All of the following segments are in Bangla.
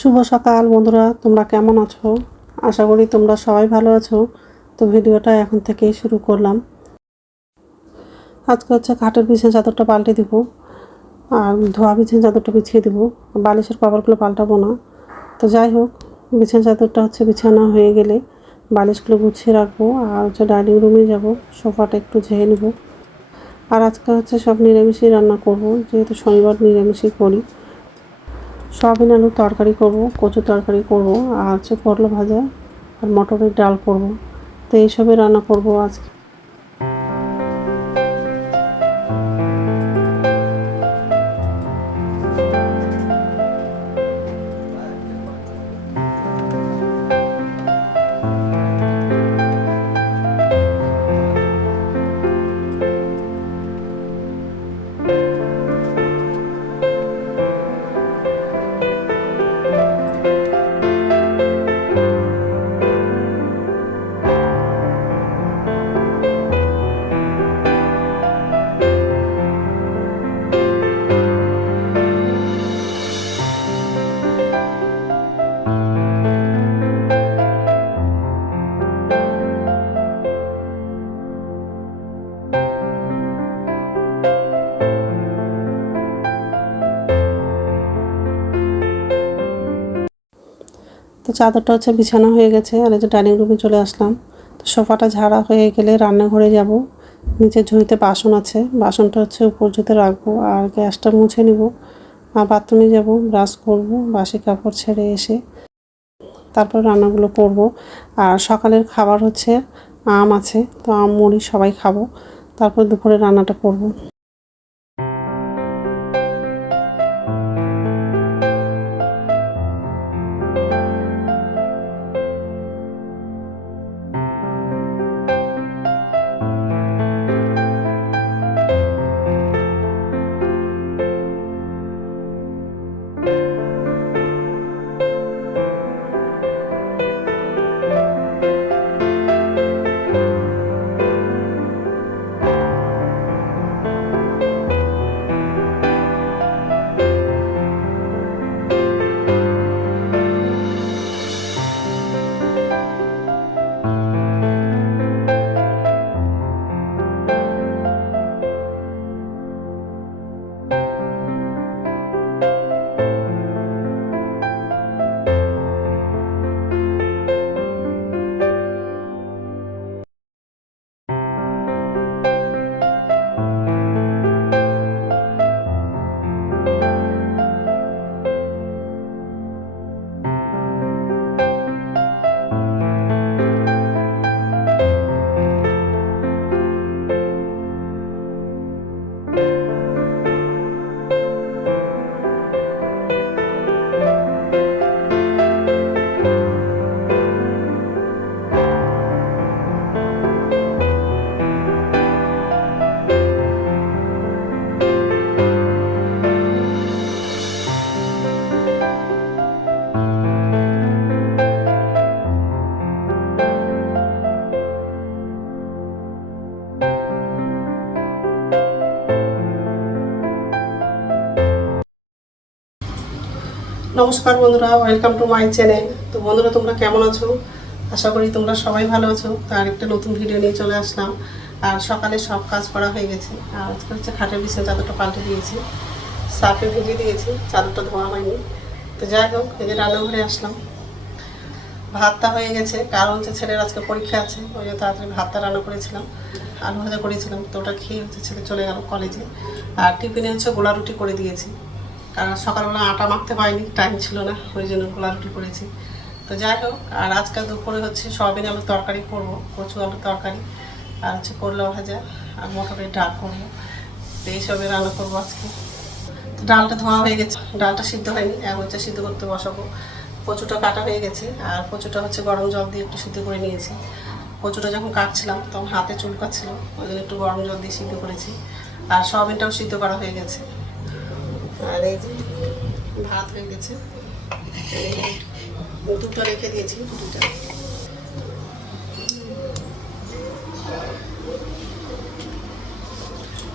শুভ সকাল বন্ধুরা, তোমরা কেমন আছো? আশা করি তোমরা সবাই ভালো আছো। তো ভিডিওটা এখন থেকেই শুরু করলাম। আজকে হচ্ছে খাটের বিছানা চাদরটা পাল্টে দিব, আর ধোয়া বিছানা চাদরটা বিছিয়ে দিব। বালিশের কভারগুলো পাল্টাবো না। তো যাই হোক, বিছানা চাদরটা হচ্ছে বিছানা হয়ে গেলে বালিশগুলো গুছিয়ে রাখবো, আর হচ্ছে ডাইনিং রুমে যাব, সোফাটা একটু ঝেড়ে নেব। আর আজকে হচ্ছে সব নিরামিষই রান্না করব, যেহেতু শনিবার নিরামিষই করি। সয়াবিন আলুর তরকারি করব, কচু তরকারি করব, আর হচ্ছে করলা ভাজা আর মটরের ডাল করব। তো এইসবই রান্না করব আজকে। তো চাদরটা হচ্ছে বিছানা হয়ে গেছে, আর এই যে ডাইনিং রুমে চলে আসলাম। তো সোফাটা ঝাড়া হয়ে গেলে রান্নাঘরে যাব। নিচে ঝুড়িতে বাসন আছে, বাসনটা হচ্ছে উপর ঝুঁতে রাখবো, আর গ্যাসটা মুছে নিব। আর বাথরুমে যাব, ব্রাশ করব, বাসি কাপড় ছেড়ে এসে তারপর রান্নাগুলো করব। আর সকালের খাবার হচ্ছে আম আছে, তো আম মুড়ি সবাই খাবো। তারপর দুপুরে রান্নাটা করব। নমস্কার বন্ধুরা, ওয়েলকাম টু মাই চ্যানেল। তো বন্ধুরা, তোমরা কেমন আছো? আশা করি তোমরা সবাই ভালো আছো। তার একটা নতুন ভিডিও নিয়ে চলে আসলাম। আর সকালে সব কাজ করা হয়ে গেছে। আর আজকে হচ্ছে খাটের বিছানা চাদরটা পাল্টে দিয়েছি, সার্ফে ভিজিয়ে দিয়েছি, চাদরটা ধোয়া হয়নি। তো যাই হোক, এই যে রান্নাঘরে আসলাম। ভাতটা হয়ে গেছে, কারণ হচ্ছে ছেলের আজকে পরীক্ষা আছে, ওই জন্য তাড়াতাড়ি ভাতটা রান্না করেছিলাম, আলু ভাজা করেছিলাম। তো ওটা খেয়ে হচ্ছে ছেলে চলে গেল কলেজে। আর টিফিনে হচ্ছে গোলা রুটি করে দিয়েছি, কারণ সকালবেলা আটা মাখতে পারিনি, টাইম ছিল না, ওই জন্য গোলা রুটি করেছি। তো যাই হোক, আর আজকে দুপুরে হচ্ছে সয়াবিন আলুর তরকারি করবো, কচু আলুর তরকারি, আর হচ্ছে করলা ভাজা আর মটরের ডাল করবো। তো এইসবে রান্না করবো আজকে। তো ডালটা ধোয়া হয়ে গেছে, ডালটা সিদ্ধ হয়নি, এক হচ্ছে সিদ্ধ করতে বসাবো। কচুটা কাটা হয়ে গেছে, আর কচুটা হচ্ছে গরম জল দিয়ে একটু সিদ্ধ করে নিয়েছি। কচুটা যখন কাটছিলাম তখন হাতে চুলকাচ্ছিল, ওই জন্য একটু গরম জল দিয়ে সিদ্ধ করেছি। আর সয়াবিনটাও সিদ্ধ করা হয়ে গেছে। আর এই যে ভাত হয়ে গেছে, দুটো রেখে দিয়েছি, দুটা।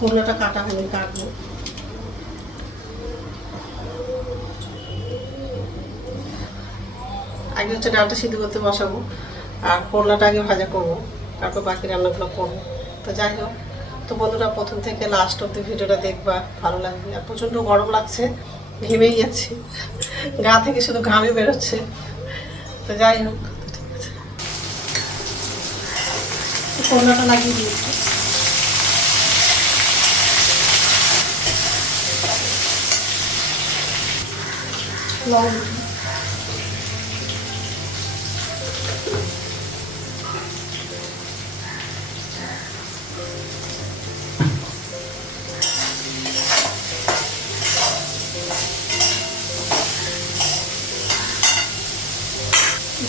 করলাটা কাটা হয়নি, কাটবো। আগে হচ্ছে ডালটা সিদ্ধ করতে বসাবো, আর করলাটা আগে ভাজা করবো, তারপর বাকি রান্নাগুলো করবো। তো যাই হোক, তো বন্ধুরা প্রথম থেকে লাস্ট অব্দি ভিডিওটা দেখবা, ভালো লাগবে। আর প্রচণ্ড গরম লাগছে, ঘেমেই যাচ্ছি, গা থেকে শুধু ঘামে বেরোচ্ছে। তো যাই হোক, ঠিক আছে, করলাটা লাগিয়ে দিয়েছি। লবণ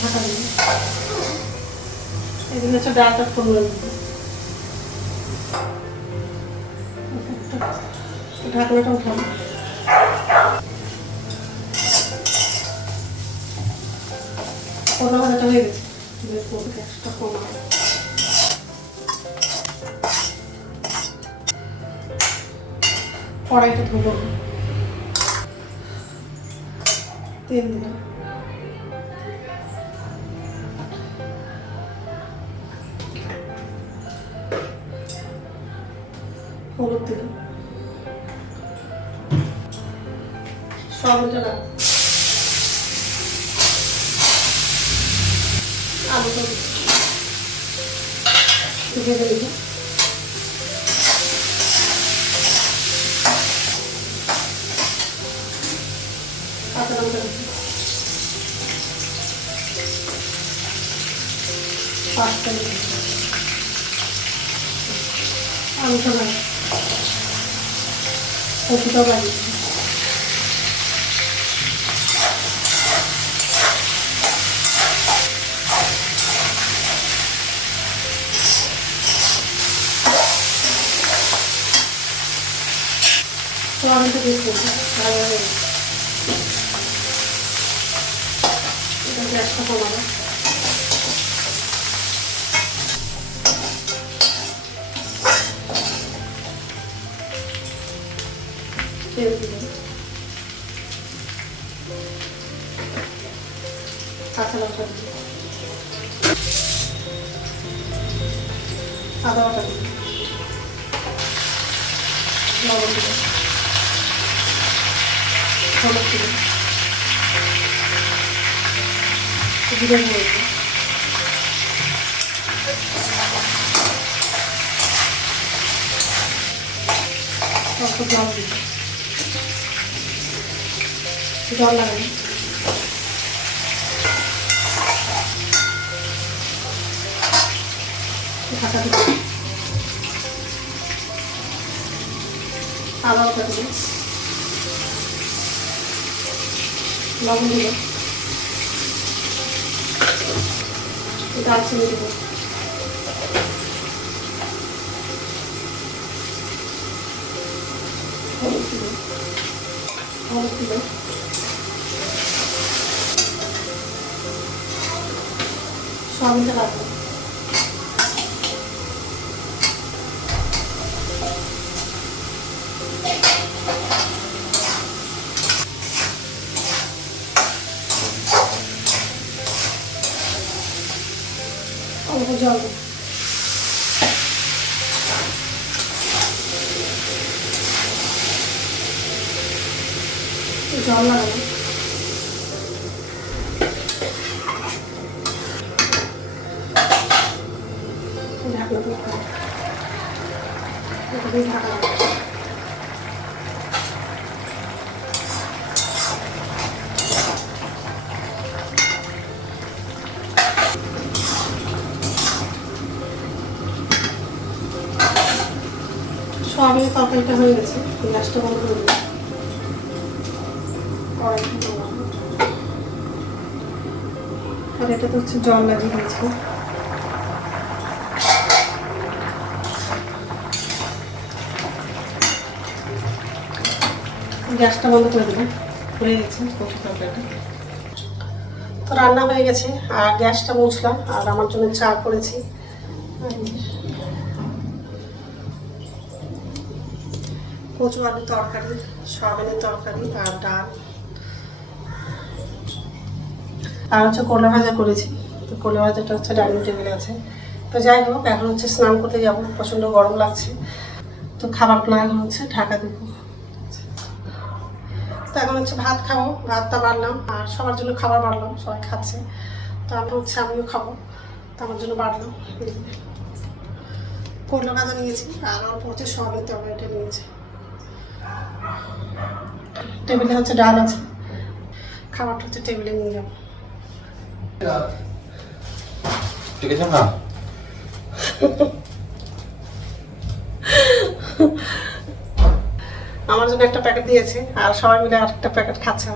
ঢাকা দিই। এদিকে হচ্ছে ডালটা ফুলবে, ঢাকনাটা উঠাবো। করলা ভাজাটা হয়ে গেছে, গ্যাসটা কমাবো। কড়াইটা ধুবো, তেল দিলাম, হলুদ দিলাম, সয়াবিনটা রাখ, আলুটা ভেজে দিব, কাঁচা লঙ্কা দিব, পাঁচটা দিব, আলুটা লাগে, কচুটা লাগে, সয়াবিনটা দিয়ে করবো, ভালো হয়ে গেছে। এটা গ্যাসটা কমাবো, তেল দিলাম, কাঁচা লঙ্কা দিলাম, আদা বাটা দিলাম, লবণ দিলাম, হলুদ দিলাম, জিরে গুঁড়ো দিলাম, অল্প জল দিলাম, জল লাগালাম, ঢাকা দিলাম, আদা বাটা দিলাম, লবণ দিলাম, দারচিনি দিলাম, হলুদ দিলাম, সয়াবিনটা রাখলাম, অল্প জল দিলাম, জল লাগালাম, ঢাকনা দিয়ে ঢাকা লাগালাম। সয়াবিনের তরকারিটা হয়ে গেছে, গ্যাসটা বন্ধ করে দিলাম, কড়াইটা নামাবো। আর এটা তো হচ্ছে জল লাগিয়ে দিয়েছি, গ্যাসটা বন্ধ করে দিলাম, হয়ে গেছে কচু তরকারিটা। তো রান্না হয়ে গেছে, আর গ্যাসটা মুছলাম, আর আমার জন্য চা করেছি, কচু আলুর তরকারি, সয়াবিনের তরকারি আর ডাল। আর হচ্ছে করলা ভাজা করেছি। তো করলা ভাজাটা হচ্ছে ডাইনিং টেবিলে আছে। তো যাই হোক, এখন হচ্ছে স্নান করতে যাবো, প্রচণ্ড গরম লাগছে। তো খাবারগুলো এখন হচ্ছে ঢাকা দেবো। তো এখন হচ্ছে ভাত খাবো, ভাতটা বাড়লাম আর সবার জন্য খাবার বাড়লাম, সবাই খাচ্ছে। তো আমি হচ্ছে আমিও খাবো, তো আমার জন্য বাড়লাম। করলা ভাজা নিয়েছি আর অল্প হচ্ছে সয়াবিন তরকারিটা নিয়েছি। টেবিলে হচ্ছে ডাল আছে, খাবারটা হচ্ছে টেবিলে নিয়ে যাবো। ঠিক আছে না? আমার জন্য একটা প্যাকেট দিয়েছে আর সবাই মিলে আরেকটা প্যাকেট খাচ্ছে।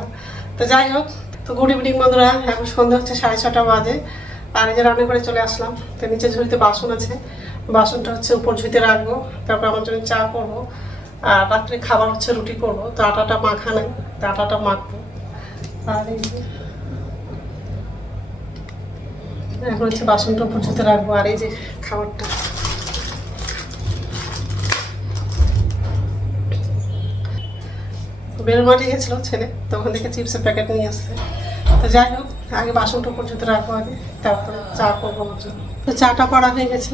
তো যাই হোক, তো গুড ইভিনিং বন্ধুরা। এখন সন্ধ্যা হচ্ছে 6:30 বাজে আর এই যে রান্না করে চলে আসলাম। তো নিচে ঝুড়িতে বাসন আছে, বাসনটা হচ্ছে উপর ঝুড়িতে রাখবো। তারপর আমার জন্য চা করবো আর রাত্রে খাবার হচ্ছে রুটি করবো। তো আটাটা মাখা নেই, তো আটাটা মাখবো। আর এই যে এখন হচ্ছে বাসনটা উপর ঝুড়িতে রাখবো আর এই যে খাবারটা। বেলুর মাঠে গেছিলো ছেলে, তো ওখান থেকে চিপসের প্যাকেট নিয়ে আসছে। তো যাই হোক, আগে বাসনটা পর্যন্ত রাখবো আগে, তারপরে চা করবো আমার জন্য। তো চাটা করা হয়ে গেছে,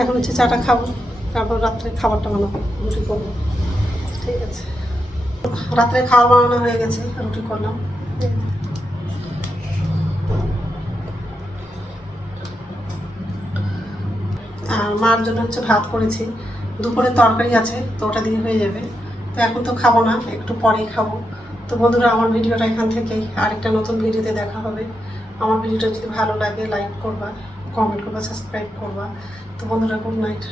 এখন হচ্ছে চাটা খাবো, তারপর রাত্রে খাবারটা বানাবো, রুটি করবো। ঠিক আছে, রাত্রে খাওয়া বানানো হয়ে গেছে, রুটি করলাম। আর মার জন্য হচ্ছে ভাত করেছি, দুপুরে তরকারি আছে, তো ওটা দিয়ে হয়ে যাবে। তো এখন তো খাবো না, একটু পরেই খাবো। তো বন্ধুরা, আমার ভিডিওটা এখান থেকেই আরেকটা নতুন ভিডিওতে দেখা হবে। আমার ভিডিওটা যদি ভালো লাগে লাইক করবা, কমেন্ট করবা, সাবস্ক্রাইব করবা। তো বন্ধুরা, গুড নাইট।